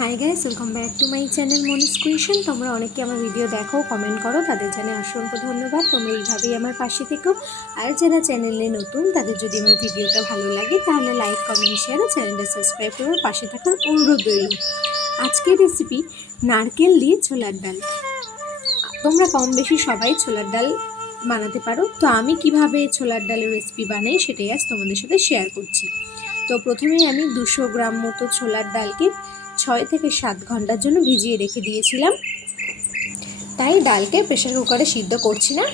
High guys, welcome back to my channel Monis creation. তোমরা অনেকে আমার ভিডিও দেখো, কমেন্ট করো, তাদের জানে অসংখ্য ধন্যবাদ। তোমরা এইভাবেই আমার পাশে থেকো। আর যারা চ্যানেলে নতুন, তাদের যদি আমার ভিডিওটা ভালো লাগে তাহলে লাইক, কমেন্ট, শেয়ার ও চ্যানেলটা সাবস্ক্রাইব করে পাশে থাকার অনুরোধ রইল। আজকের রেসিপি নারকেল দিয়ে ছোলার ডাল। তোমরা কম বেশি সবাই ছোলার ডাল বানাতে পারো, তো আমি কিভাবে ছোলার ডালের রেসিপি বানাই সেটাই আজ তোমাদের সাথে শেয়ার করছি। তো প্রথমেই আমি 200 গ্রাম মতো ছোলার ডালকে 6 থেকে 7 ঘন্টার জন্য ভিজিয়ে রেখে দিয়েছিলাম। তাই ডালকে প্রেসার কুকারে সিদ্ধ করছি না,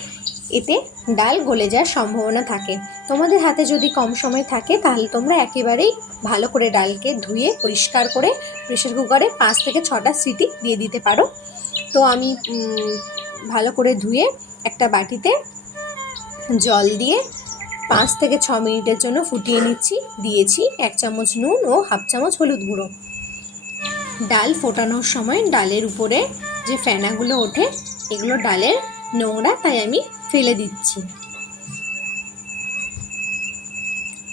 এতে ডাল গলে যাওয়ার সম্ভাবনা থাকে। তোমাদের হাতে যদি কম সময় থাকে তাহলে তোমরা একেবারেই ভালো করে ডালকে ধুয়ে পরিষ্কার করে প্রেসার কুকারে 5 থেকে 6টা সিটি দিয়ে দিতে পারো। তো আমি ভালো করে ধুয়ে একটা বাটিতে জল দিয়ে 5 থেকে 6 মিনিটের জন্য ফুটিয়ে নিচ্ছি। দিয়েছি 1 চামচ নুন ও হাফ চামচ হলুদ গুঁড়ো। ডাল ফোটানোর সময় ডালের উপরে যে ফেনাগুলো ওঠে, এগুলো ডালের নোংরা, তাই আমি ফেলে দিচ্ছি।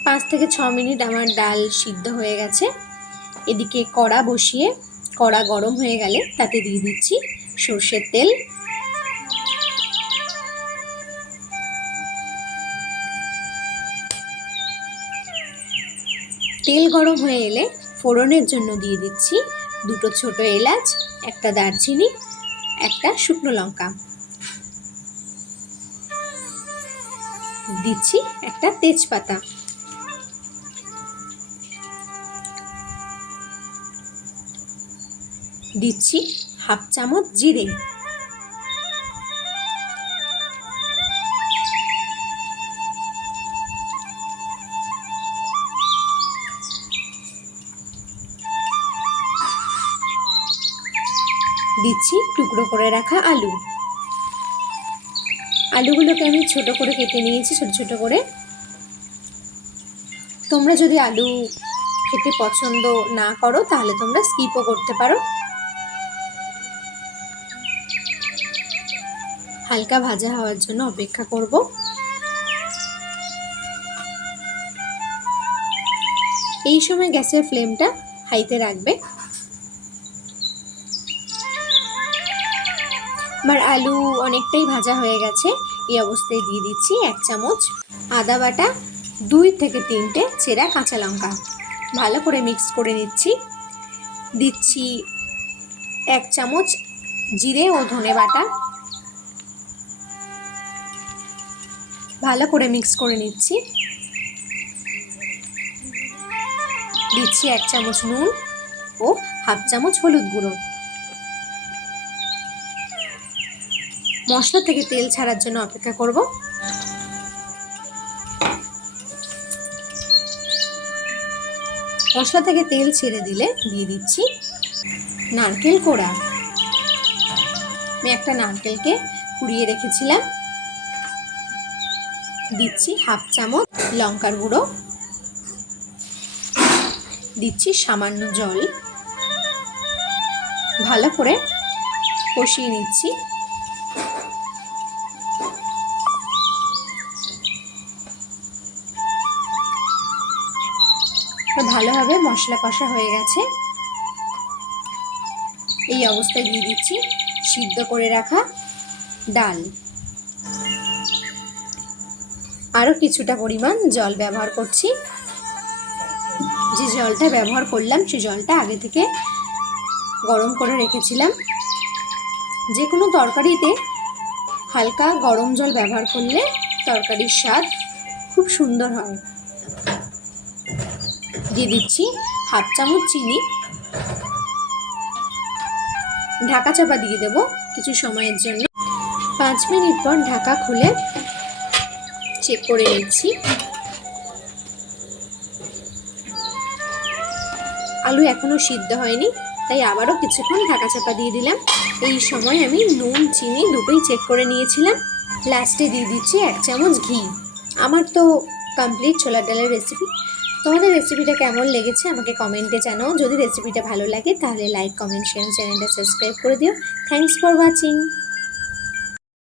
5 থেকে 6 মিনিট আমার ডাল সিদ্ধ হয়ে গেছে। এদিকে কড়া বসিয়ে কড়া গরম হয়ে গেলে তাতে দিয়ে দিচ্ছি সর্ষের তেল। তেল গরম হয়ে এলে ফোড়নের জন্য দিয়ে দিচ্ছি 2টো ছোট এলাচ, একটা দারচিনি, একটা শুকনো লঙ্কা, দিচ্ছি একটা তেজপাতা, দিচ্ছি হাফ চামচ জিরে, দিচ্ছি টুকরো করে রাখা আলু। আলুগুলোকে আমি ছোট করে কেটে নিয়েছি, ছোট ছোট করে। তোমরা যদি আলু খেতে পছন্দ না করো তাহলে তোমরা স্কিপও করতে পারো। হালকা ভাজা হওয়ার জন্য অপেক্ষা করব। এই সময় গ্যাসের ফ্লেমটা হাইতে রাখবে। আমার আলু অনেকটাই ভাজা হয়ে গেছে। এই অবস্থায় দিয়ে দিচ্ছি 1 চামচ আদা বাটা, 2 থেকে 3টে চেরা কাঁচা লঙ্কা। ভালো করে মিক্স করে নিচ্ছি। দিচ্ছি 1 চামচ জিরে ও ধনে বাটা। ভালো করে মিক্স করে নিচ্ছি। দিচ্ছি 1 চামচ নুন ও হাফ চামচ হলুদ গুঁড়ো। মশলা থেকে তেল ছাড়ার জন্য অপেক্ষা করব। মশলা থেকে তেল ছেড়ে দিলে দিয়ে দিচ্ছি নারকেল কোড়া। আমি একটা নারকেলকে কুড়িয়ে রেখেছিলাম। দিচ্ছি হাফ চামচ লঙ্কার গুঁড়ো, দিচ্ছি সামান্য জল। ভালো করে কষিয়ে নিচ্ছি। ভালোভাবে মশলা কষা হয়ে গেছে। এই অবস্থায় দিয়ে দিচ্ছি সিদ্ধ করে রাখা ডাল। আরও কিছুটা পরিমাণ জল ব্যবহার করছি। যে জলটা ব্যবহার করলাম সে জলটা আগে থেকে গরম করে রেখেছিলাম। যে কোনো তরকারিতে হালকা গরম জল ব্যবহার করলে তরকারির স্বাদ খুব সুন্দর হয়। দিয়ে দিচ্ছি হাফ চামচ চিনি। ঢাকা চাপা দিয়ে দেবো কিছু সময়ের জন্য। 5 মিনিট পর ঢাকা খুলে চেক করে নিচ্ছি। আলু এখনো সিদ্ধ হয়নি, তাই আবারও কিছুক্ষণ ঢাকা চাপা দিয়ে দিলাম। এই সময় আমি নুন চিনি দুটোই চেক করে নিয়েছিলাম। লাস্টে দিয়ে দিচ্ছি 1 চামচ ঘি। আমার তো কমপ্লিট ছোলার ডালের রেসিপি। তোমাদের রেসিপিটা কেমন লেগেছে আমাকে কমেন্টে জানাও। যদি রেসিপিটা ভালো লাগে তাহলে লাইক, কমেন্ট, শেয়ার, চ্যানেলটা সাবস্ক্রাইব করে দিও। Thanks for watching.